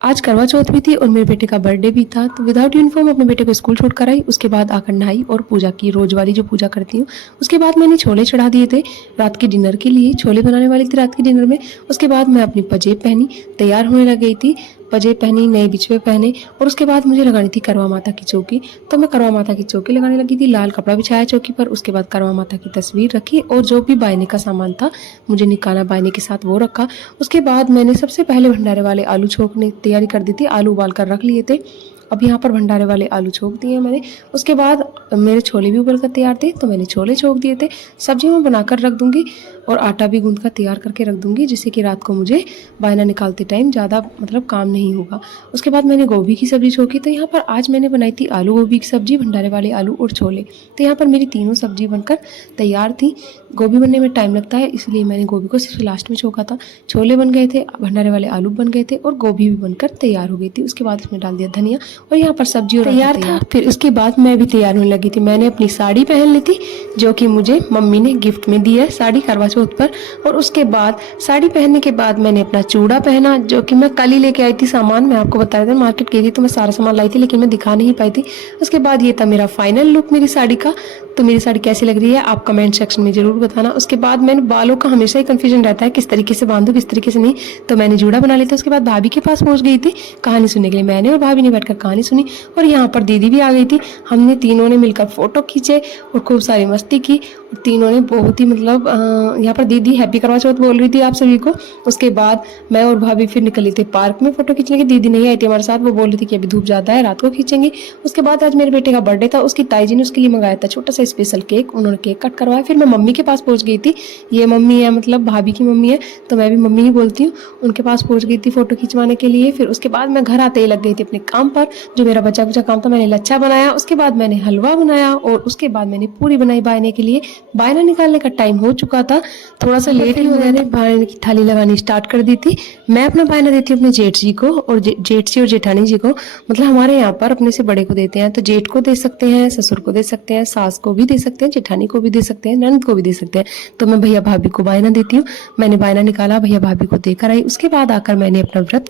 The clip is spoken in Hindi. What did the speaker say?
आज करवा चौथ भी थी और मेरे बेटे का बर्थडे भी था, तो विदाउट यूनिफॉर्म अपने बेटे को स्कूल छोड़कर आई। उसके बाद आकर नहाई और पूजा की, रोज वाली जो पूजा करती हूँ। उसके बाद मैंने छोले चढ़ा दिए थे रात के डिनर के लिए, छोले बनाने वाली थी रात के डिनर में। उसके बाद मैं अपनी पजेब पहनी, तैयार होने लग गई थी। पजेब पहनी, नए बिछवे पहने और उसके बाद मुझे लगानी थी करवा माता की चौकी। तो मैं करवा माता की चौकी लगाने लगी थी, लाल कपड़ा बिछाया चौकी पर। उसके बाद करवा माता की तस्वीर रखी और जो भी बायने का सामान था मुझे निकाला बायने के साथ, वो रखा। उसके बाद मैंने सबसे पहले भंडारे वाले आलू छोकने की तैयारी कर दी थी, आलू उबाल कर रख लिए थे। अब यहाँ पर भंडारे वाले आलू छोक दिए मैंने। उसके बाद मेरे छोले भी उबल कर तैयार थे, तो मैंने छोले छोक दिए थे। सब्जी मैं बनाकर रख दूंगी और आटा भी गूंद कर तैयार करके रख दूंगी, जिससे कि रात को मुझे बायना निकालते टाइम ज़्यादा काम नहीं होगा। उसके बाद मैंने गोभी की सब्जी छोकी, तो यहाँ पर आज मैंने बनाई थी आलू गोभी की सब्जी, भंडारे वाले आलू और छोले। तो यहाँ पर मेरी तीनों सब्जी बनकर तैयार थी। गोभी बनने में टाइम लगता है, इसलिए मैंने गोभी को सिर्फ लास्ट में छोका था। छोले बन गए थे, भंडारे वाले आलू बन गए थे और गोभी भी बनकर तैयार हो गई थी। उसके बाद इसमें डाल दिया धनिया और यहाँ पर सब्जी और तैयार था। फिर उसके बाद मैं भी तैयार होने लगी थी। मैंने अपनी साड़ी पहन ली थी, जो कि मुझे मम्मी ने गिफ्ट में दी है, साड़ी करवा चौथ पर। और उसके बाद साड़ी पहनने के बाद मैंने अपना चूड़ा पहना, जो कि मैं कल ही लेके आई थी सामान। मैं आपको बता रही थी, मार्केट गई थी तो मैं सारा सामान लाई थी, लेकिन मैं दिखा नहीं पाई थी। उसके बाद ये था मेरा फाइनल लुक मेरी साड़ी का। तो मेरी साड़ी कैसी लग रही है आप कमेंट सेक्शन में जरूर बताना। उसके बाद मैंने बालों का हमेशा ही कंफ्यूजन रहता है, किस तरीके से बांधूं किस तरीके से नहीं, तो मैंने जूड़ा बना लिया था। उसके बाद भाभी के पास पहुंच गई थी कहानी सुनने के लिए। मैंने और भाभी ने बैठकर कहानी सुनी और यहाँ पर दीदी भी आ गई थी। हमने तीनों ने मिलकर फोटो खींचे और खूब सारी मस्ती की। और तीनों ने बहुत ही यहाँ पर दीदी हैप्पी करवा चौथ बोल रही थी आप सभी को। उसके बाद मैं और भाभी फिर निकली थी पार्क में फोटो खींचने की। दीदी नहीं आई थी हमारे साथ, वो बोल रही थी कि अभी धूप ज्यादा है, रात को खींचेंगे। उसके बाद आज मेरे बेटे का बर्थडे था, उसकी ताई जी ने उसके लिए मंगाया था छोटा सा स्पेशल केक, उन्होंने केक कट करवाया। फिर मैं मम्मी के पास पहुंच गई थी। ये मम्मी है, भाभी की मम्मी है, तो मैं भी मम्मी ही बोलती हूँ। उनके पास पहुंच गई थी फोटो खिंचवाने के लिए। फिर उसके बाद मैं घर आते ही लग गई थी अपने काम पर, जो मेरा बचा कुचा काम था। मैंने लच्छा बनाया, उसके बाद मैंने हलवा बनाया और उसके बाद मैंने पूरी बनाई बायने के लिए। बायना निकालने का टाइम हो चुका था, थोड़ा सा लेट ही हो गया। बायने की थाली लगानी स्टार्ट कर दी थी। मैं अपना बायना देती हूँ अपने जेठ जी को, और जेठ जी और जेठानी जी को, हमारे यहाँ पर अपने से बड़े को देते हैं। तो जेठ को दे सकते हैं, ससुर को दे सकते हैं, सास को भी दे सकते हैं, जेठानी को भी दे सकते हैं, ननद को भी दे सकते हैं। तो मैं भैया भाभी को बायना देती हूँ। मैंने बायना निकाला, भैया भाभी को देकर आई। उसके बाद आकर मैंने अपना व्रत